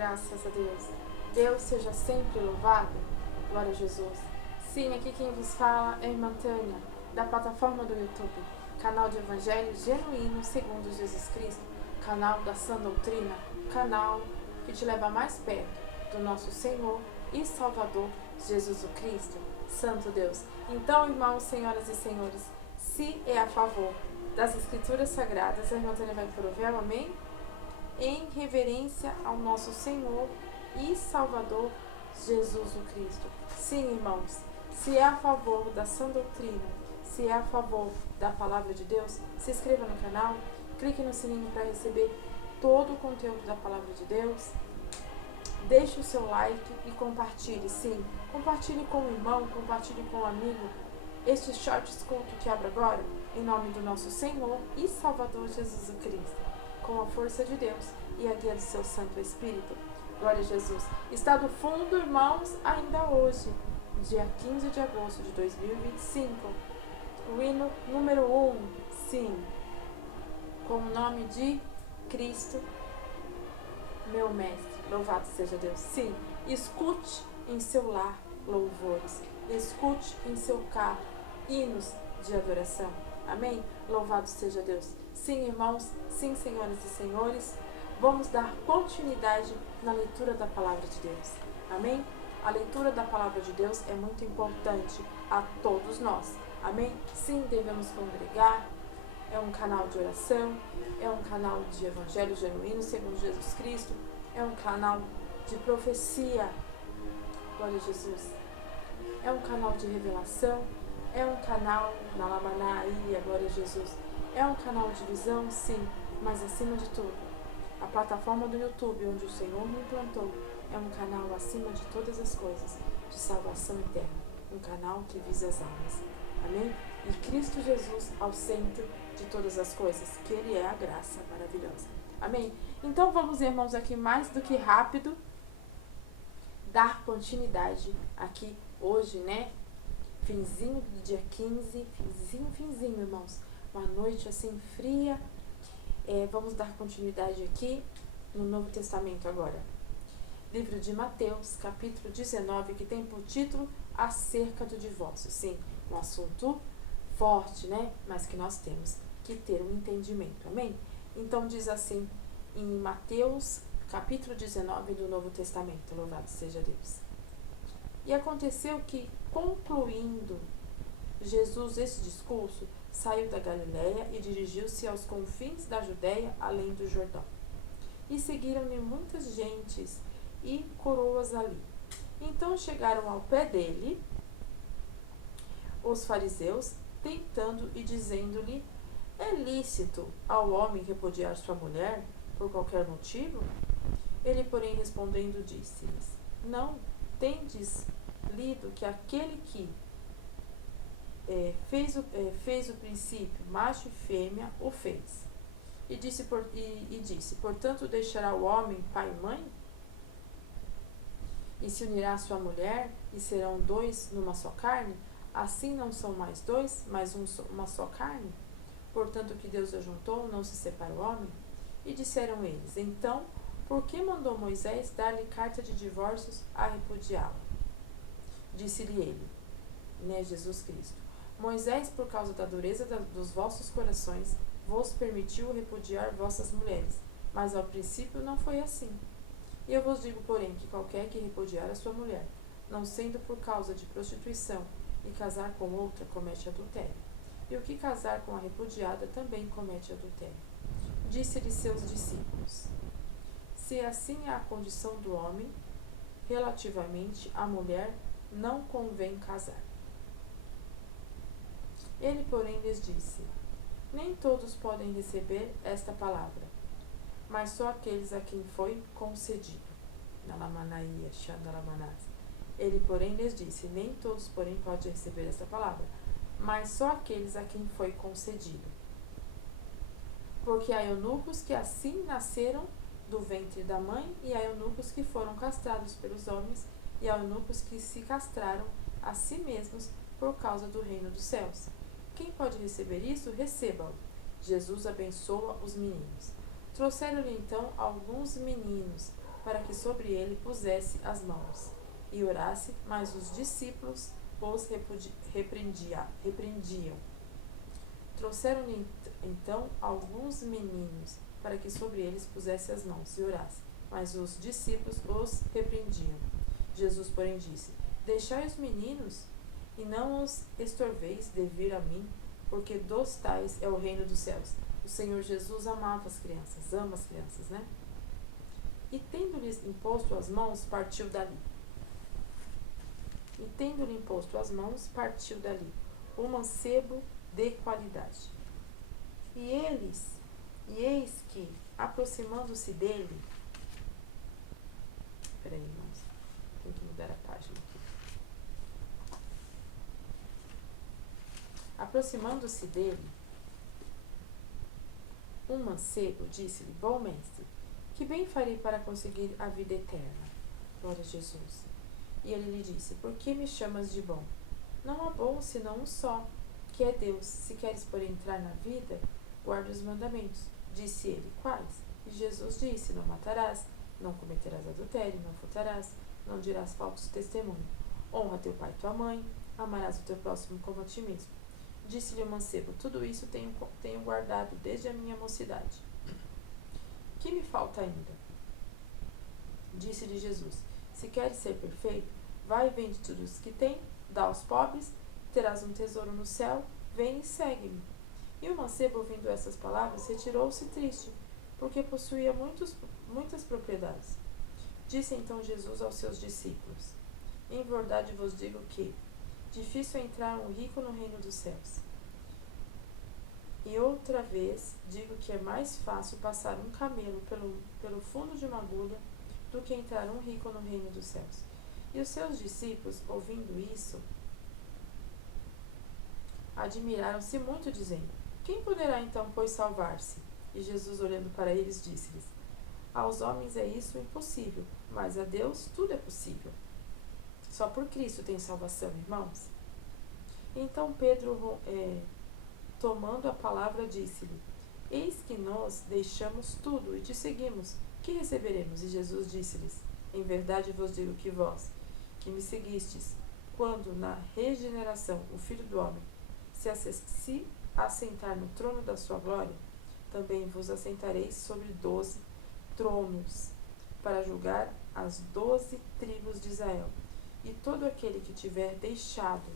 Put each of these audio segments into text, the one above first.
graças a Deus. Deus seja sempre louvado. Glória a Jesus. Sim, aqui quem vos fala é a irmã Tânia, da plataforma do YouTube, canal de Evangelho Genuíno segundo Jesus Cristo, canal da Sã Doutrina, canal que te leva mais perto do nosso Senhor e Salvador Jesus Cristo, Santo Deus. Então, irmãos, senhoras e senhores, se é a favor das Escrituras Sagradas, a irmã Tânia vai pôr o véu, amém? Em reverência ao nosso Senhor e Salvador Jesus o Cristo. Sim, irmãos, se é a favor da sã doutrina, se é a favor da palavra de Deus, se inscreva no canal, clique no sininho para receber todo o conteúdo da palavra de Deus, deixe o seu like e compartilhe, sim, compartilhe com o irmão, compartilhe com o amigo, este short culto que abre agora, em nome do nosso Senhor e Salvador Jesus Cristo, com a força de Deus e a guia do seu Santo Espírito. Glória a Jesus. Está do fundo, irmãos, ainda hoje, dia 15 de agosto de 2025, o hino número 1, sim, com o nome de Cristo, meu mestre. Louvado seja Deus. Sim, escute em seu lar louvores, escute em seu carro hinos de adoração. Amém? Louvado seja Deus. Sim, irmãos, sim, senhoras e senhores, vamos dar continuidade na leitura da palavra de Deus. Amém? A leitura da palavra de Deus é muito importante a todos nós. Amém? Sim, devemos congregar. É um canal de oração, é um canal de Evangelho Genuíno segundo Jesus Cristo, é um canal de profecia. Glória a Jesus. É um canal de revelação, é um canal na Lamanaia, glória a Jesus. É um canal de visão, sim, mas acima de tudo, a plataforma do YouTube, onde o Senhor me implantou, é um canal acima de todas as coisas, de salvação eterna. Um canal que visa as almas. Amém? E Cristo Jesus ao centro de todas as coisas, que Ele é a graça maravilhosa. Amém? Então vamos, irmãos, aqui mais do que rápido, dar continuidade aqui hoje, né? Finzinho do dia 15, finzinho, irmãos. Uma noite assim fria. Vamos dar continuidade aqui no Novo Testamento agora. Livro de Mateus, capítulo 19, que tem por título Acerca do Divórcio. Sim, um assunto forte, né? Mas que nós temos que ter um entendimento. Amém? Então diz assim em Mateus, capítulo 19 do Novo Testamento. Louvado seja Deus. E aconteceu que, concluindo Jesus esse discurso, saiu da Galiléia e dirigiu-se aos confins da Judéia, além do Jordão. E seguiram-lhe muitas gentes e coroas ali. Então chegaram ao pé dele os fariseus, tentando e dizendo-lhe: é lícito ao homem repudiar sua mulher por qualquer motivo? Ele, porém, respondendo, disse-lhes: não tendes lido que aquele que fez o princípio, macho e fêmea, o fez. E disse, portanto, deixará o homem pai e mãe? E se unirá a sua mulher, e serão dois numa só carne? Assim não são mais dois, mas uma só carne? Portanto, o que Deus ajuntou, não se separa o homem? E disseram eles: então, por que mandou Moisés dar-lhe carta de divórcios a repudiá-la? Disse-lhe ele, né, Jesus Cristo: Moisés, por causa da dureza dos vossos corações, vos permitiu repudiar vossas mulheres, mas ao princípio não foi assim. E eu vos digo, porém, que qualquer que repudiar a sua mulher, não sendo por causa de prostituição, e casar com outra, comete adultério. E o que casar com a repudiada também comete adultério. Disse-lhe seus discípulos: se assim é a condição do homem, relativamente à mulher, não convém casar. Ele, porém, lhes disse: nem todos podem receber esta palavra, mas só aqueles a quem foi concedido. Ele, porém, lhes disse: nem todos, porém, podem receber esta palavra, mas só aqueles a quem foi concedido. Porque há eunucos que assim nasceram do ventre da mãe, e há eunucos que foram castrados pelos homens, e há eunucos que se castraram a si mesmos por causa do reino dos céus. Quem pode receber isso, receba-o. Jesus abençoa os meninos. Trouxeram-lhe então alguns meninos para que sobre ele pusesse as mãos, e orasse, mas os discípulos os repreendiam. Trouxeram-lhe então alguns meninos, para que sobre eles pusesse as mãos, e orasse, mas os discípulos os repreendiam. Jesus, porém, disse: Deixai os meninos, e não os estorveis de vir a mim, porque dos tais é o reino dos céus. O Senhor Jesus amava as crianças, ama as crianças, né? E tendo-lhes imposto as mãos, partiu dali. O mancebo de qualidade. E eis que, aproximando-se dele... Peraí, irmãos, tem que mudar a página aqui. Aproximando-se dele, um mancebo disse-lhe: Bom mestre, que bem farei para conseguir a vida eterna? Glória a Jesus. E ele lhe disse: Por que me chamas de bom? Não há bom senão um só, que é Deus. Se queres, porém, entrar na vida, guarda os mandamentos. Disse ele: Quais? E Jesus disse: Não matarás, não cometerás adultério, não furtarás, não dirás falso testemunho. Honra teu pai e tua mãe, amarás o teu próximo como a ti mesmo. Disse-lhe o mancebo: Tudo isso tenho guardado desde a minha mocidade. Que me falta ainda? Disse-lhe Jesus: Se queres ser perfeito, vai e vende tudo o que tem, dá aos pobres, terás um tesouro no céu, vem e segue-me. E o mancebo, ouvindo essas palavras, retirou-se triste, porque possuía muitas propriedades. Disse então Jesus aos seus discípulos: Em verdade vos digo que difícil é entrar um rico no reino dos céus. E outra vez digo que é mais fácil passar um camelo pelo fundo de uma agulha do que entrar um rico no reino dos céus. E os seus discípulos, ouvindo isso, admiraram-se muito, dizendo: Quem poderá então, pois, salvar-se? E Jesus, olhando para eles, disse-lhes: Aos homens é isso impossível, mas a Deus tudo é possível. Só por Cristo tem salvação, irmãos. Então Pedro, tomando a palavra, disse-lhe: Eis que nós deixamos tudo e te seguimos. Que receberemos? E Jesus disse-lhes: Em verdade vos digo que vós, que me seguistes, quando na regeneração o Filho do Homem se assentar no trono da sua glória, também vos assentareis sobre 12 tronos, para julgar as 12 tribos de Israel. E todo aquele que tiver deixado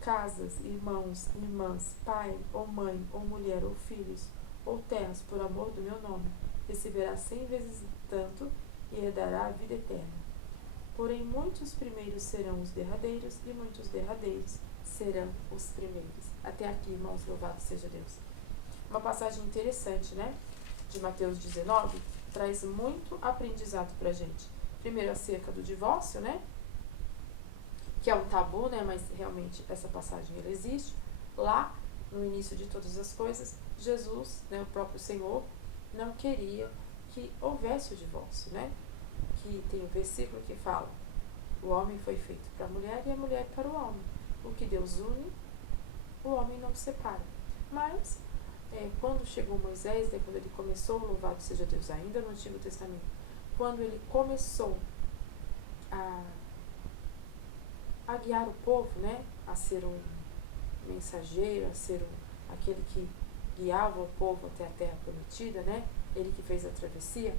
casas, irmãos, irmãs, pai, ou mãe, ou mulher, ou filhos, ou terras, por amor do meu nome, receberá 100 vezes tanto e herdará a vida eterna. Porém, muitos primeiros serão os derradeiros, e muitos derradeiros serão os primeiros. Até aqui, irmãos, louvado seja Deus. Uma passagem interessante, né? De Mateus 19, traz muito aprendizado pra gente. Primeiro, acerca do divórcio, né? Que é um tabu, né? Mas realmente essa passagem ela existe. Lá, no início de todas as coisas, Jesus, né, o próprio Senhor, não queria que houvesse o divórcio, né? Que tem um versículo que fala: o homem foi feito para a mulher e a mulher para o homem. O que Deus une, o homem não separa. Mas, quando chegou Moisés, né, quando ele começou, louvado seja Deus, ainda no Antigo Testamento, quando ele começou a guiar o povo, né, a ser um mensageiro, a ser aquele que guiava o povo até a terra prometida, né, ele que fez a travessia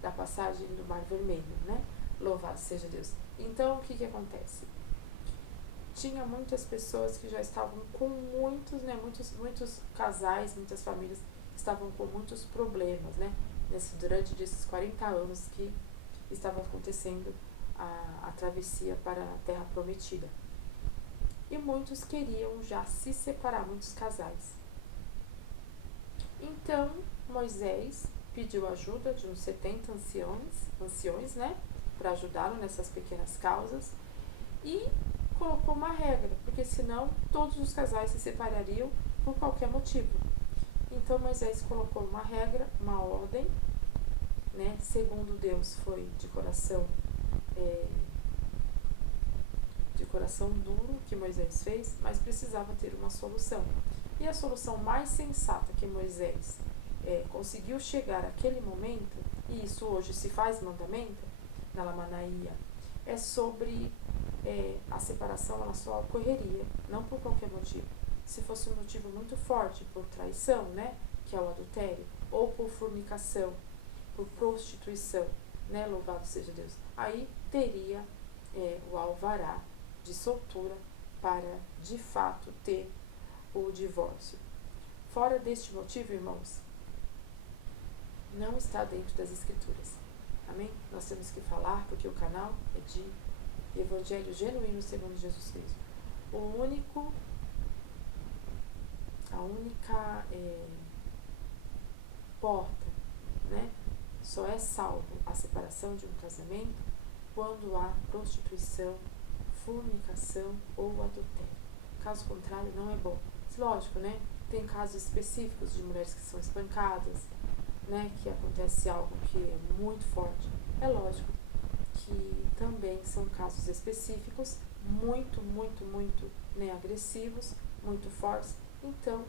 da passagem do Mar Vermelho, né, louvado seja Deus. Então, o que acontece? Tinha muitas pessoas que já estavam com muitos, né, muitos casais, muitas famílias que estavam com muitos problemas, né, durante esses 40 anos que estava acontecendo a travessia para a Terra Prometida. E muitos queriam já se separar, muitos casais. Então, Moisés pediu ajuda de uns 70 anciões, né, para ajudá-lo nessas pequenas causas, e colocou uma regra, porque senão todos os casais se separariam por qualquer motivo. Então Moisés colocou uma regra, uma ordem, né, segundo Deus foi de coração duro que Moisés fez, mas precisava ter uma solução. E a solução mais sensata que Moisés conseguiu chegar àquele momento, e isso hoje se faz mandamento, na Lamanaia, é sobre a separação, ela só ocorreria, não por qualquer motivo. Se fosse um motivo muito forte, por traição, né, que é o adultério, ou por fornicação, por prostituição, né, louvado seja Deus, aí teria o alvará de soltura para, de fato, ter o divórcio. Fora deste motivo, irmãos, não está dentro das Escrituras. Amém? Nós temos que falar, porque o canal é de Evangelho genuíno segundo Jesus Cristo. A única porta, né? Só é salvo a separação de um casamento quando há prostituição, fornicação ou adultério. Caso contrário, não é bom. Lógico, né? Tem casos específicos de mulheres que são espancadas, né? Que acontece algo que é muito forte. É lógico que também são casos específicos, muito, né, agressivos, muito fortes. Então,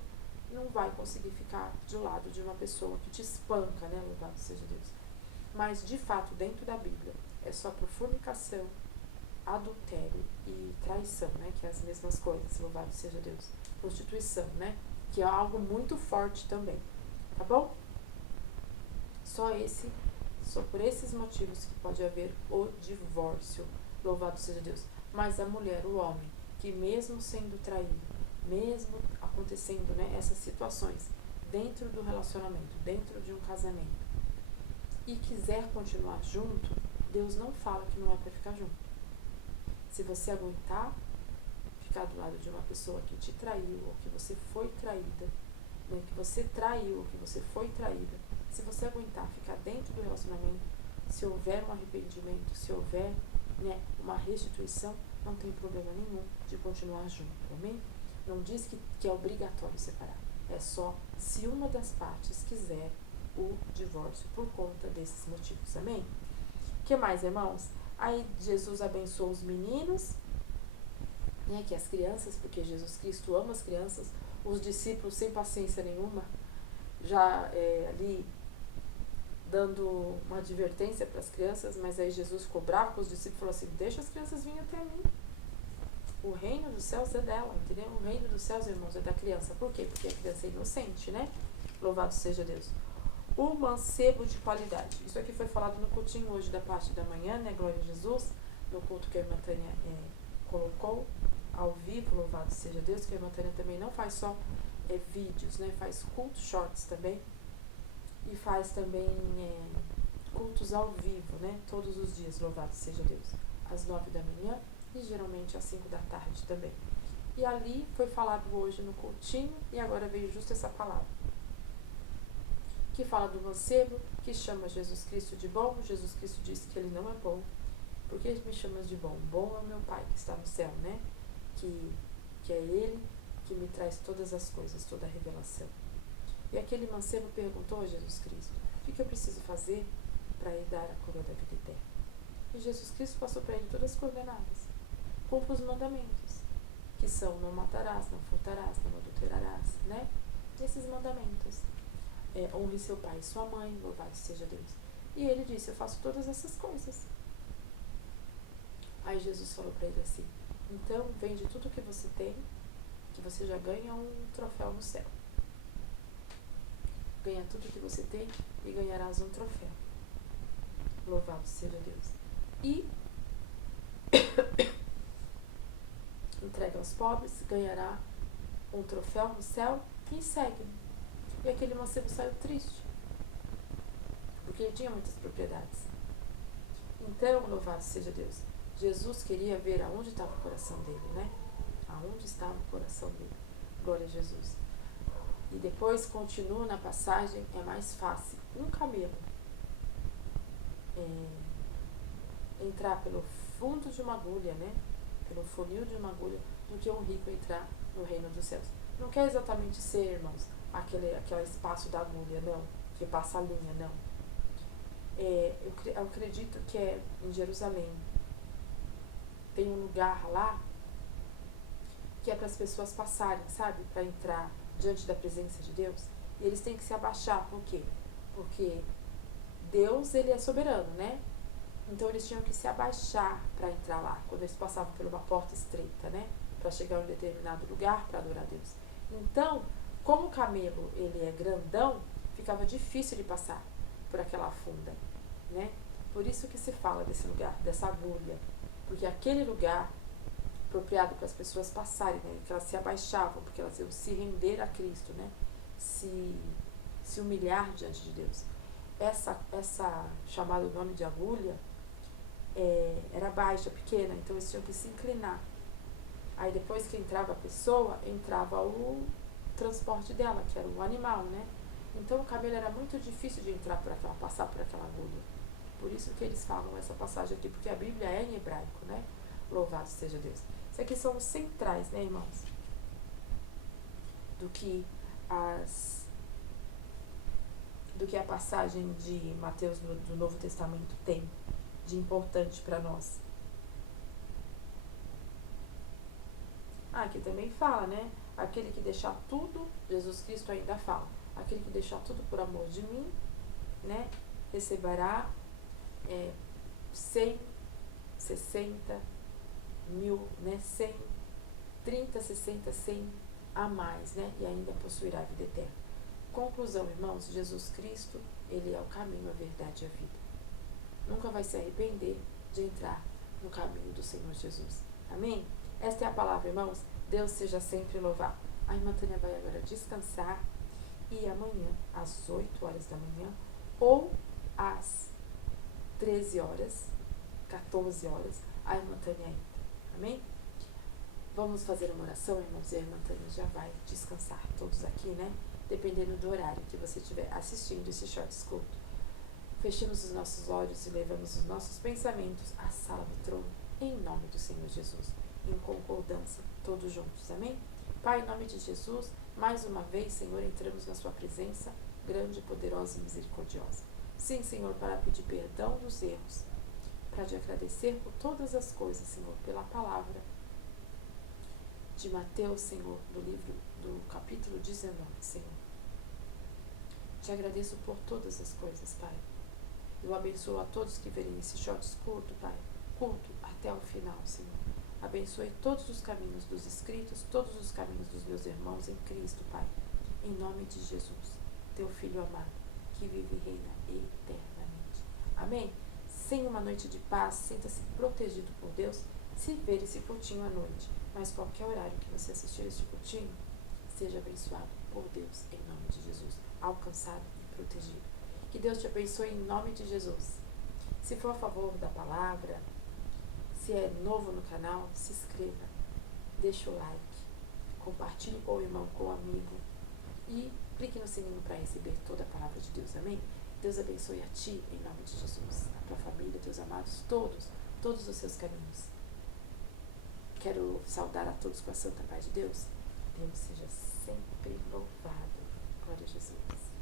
não vai conseguir ficar do lado de uma pessoa que te espanca, né? Louvado seja Deus. Mas, de fato, dentro da Bíblia, é só por fornicação, adultério e traição, né? Que é as mesmas coisas, louvado seja Deus. Prostituição, né? Que é algo muito forte também, tá bom? Só por esses motivos que pode haver o divórcio, louvado seja Deus. Mas a mulher, o homem, que mesmo sendo traído, mesmo acontecendo, né, essas situações dentro do relacionamento, dentro de um casamento, e quiser continuar junto, Deus não fala que não é para ficar junto. Se você aguentar ficar do lado de uma pessoa que te traiu, ou que você foi traída, né, que você traiu, ou que você foi traída, se você aguentar ficar dentro do relacionamento, se houver um arrependimento, se houver, né, uma restituição, não tem problema nenhum de continuar junto, amém? Não diz que é obrigatório separar, é só se uma das partes quiser o divórcio por conta desses motivos, amém? O que mais, irmãos? Aí Jesus abençoou os meninos, né, que as crianças, porque Jesus Cristo ama as crianças, os discípulos sem paciência nenhuma, já ali dando uma advertência para as crianças, mas aí Jesus ficou bravo com os discípulos e falou assim, deixa as crianças virem até mim. O reino dos céus é dela, entendeu? O reino dos céus, irmãos, é da criança. Por quê? Porque a criança é inocente, né? Louvado seja Deus. O mancebo de qualidade. Isso aqui foi falado no cultinho hoje da parte da manhã, né? Glória a Jesus. No culto que a irmã Tânia colocou ao vivo, louvado seja Deus, que a irmã Tânia também não faz só vídeos, né? Faz cultos shorts também. E faz também cultos ao vivo, né? Todos os dias, louvado seja Deus. Às 9 da manhã e geralmente às 5 da tarde também. E ali foi falado hoje no cultinho e agora veio justo essa palavra. Que fala do mancebo, que chama Jesus Cristo de bom. Jesus Cristo disse que ele não é bom. Por que me chamas de bom? Bom é o meu Pai que está no céu, né? Que é Ele que me traz todas as coisas, toda a revelação. E aquele mancebo perguntou a Jesus Cristo, o que eu preciso fazer para herdar a coroa da vida eterna? E Jesus Cristo passou para ele todas as coordenadas. Cumpra os mandamentos, que são não matarás, não furtarás, não adulterarás, né? Esses mandamentos. Honre seu pai e sua mãe, louvado seja Deus. E ele disse, eu faço todas essas coisas. Aí Jesus falou para ele assim, então vende tudo que você tem, que você já ganha um troféu no céu. Ganha tudo que você tem e ganharás um troféu. Louvado seja Deus. E entrega aos pobres, ganhará um troféu no céu e segue-me. E aquele mancebo saiu triste, porque ele tinha muitas propriedades. Então, louvado seja Deus, Jesus queria ver aonde estava o coração dele, né? Aonde estava o coração dele. Glória a Jesus. E depois continua na passagem, é mais fácil um camelo entrar pelo fundo de uma agulha, né? Pelo funil de uma agulha, do que um rico entrar no reino dos céus. Não quer exatamente ser, irmãos, aquele espaço da agulha, não, que passa a linha, não. Eu acredito que é em Jerusalém. Tem um lugar lá que é para as pessoas passarem, sabe? Para entrar diante da presença de Deus. eles têm que se abaixar. Por quê? Porque Deus, ele é soberano, né? Então eles tinham que se abaixar para entrar lá, quando eles passavam por uma porta estreita, né? Para chegar a um determinado lugar para adorar a Deus. Então, como o camelo ele é grandão, ficava difícil de passar por aquela funda, né? Por isso que se fala desse lugar, dessa agulha, porque aquele lugar apropriado para as pessoas passarem, né? Que elas se abaixavam, porque elas iam se render a Cristo, né? Se humilhar diante de Deus. Essa chamada o nome de agulha era baixa, pequena, então eles tinham que se inclinar. Aí depois que entrava a pessoa, entrava o transporte dela, que era o animal, né? Então o camelo era muito difícil de entrar por aquela, passar por aquela agulha. Por isso que eles falam essa passagem aqui, porque a Bíblia é em hebraico, né? Louvado seja Deus. Isso aqui são os centrais, né, irmãos? Do que a passagem de Mateus do Novo Testamento tem de importante para nós. Aqui também fala, né? Aquele que deixar tudo, Jesus Cristo ainda fala, aquele que deixar tudo por amor de mim, né? Receberá 100, 60, 1000, né? 100, 30, 60, 100 a mais, né? E ainda possuirá a vida eterna. Conclusão, irmãos, Jesus Cristo, ele é o caminho, a verdade e a vida. Nunca vai se arrepender de entrar no caminho do Senhor Jesus. Amém? Esta é a palavra, irmãos. Deus seja sempre louvado. A irmã Tânia vai agora descansar e amanhã, às 8 horas da manhã, ou às 13 horas, 14 horas, a irmã Tânia entra. Amém? Vamos fazer uma oração, irmãos, e a irmã Tânia já vai descansar. Todos aqui, né? Dependendo do horário que você estiver assistindo esse short curto. Fechemos os nossos olhos e levamos os nossos pensamentos à sala do trono, em nome do Senhor Jesus, em concordância, todos juntos. Amém? Pai, em nome de Jesus, mais uma vez, Senhor, entramos na sua presença, grande, poderosa e misericordiosa. Sim, Senhor, para pedir perdão dos erros, para te agradecer por todas as coisas, Senhor, pela palavra de Mateus, Senhor, do livro do capítulo 19, Senhor. Te agradeço por todas as coisas, Pai. Eu abençoo a todos que verem esse short curto, Pai, culto até o final, Senhor. Abençoe todos os caminhos dos inscritos, todos os caminhos dos meus irmãos em Cristo, Pai. Em nome de Jesus, teu Filho amado, que vive e reina eternamente. Amém? Sem uma noite de paz, sinta-se protegido por Deus, se ver esse cultinho à noite. Mas qualquer horário que você assistir este cultinho, seja abençoado por Deus, em nome de Jesus, alcançado e protegido. Que Deus te abençoe em nome de Jesus. Se for a favor da palavra, se é novo no canal, se inscreva, deixa o like, compartilhe com o irmão, com o amigo e clique no sininho para receber toda a palavra de Deus. Amém? Deus abençoe a ti em nome de Jesus, a tua família, teus amados, todos os seus caminhos. Quero saudar a todos com a santa paz de Deus. Deus seja sempre louvado. Glória a Jesus.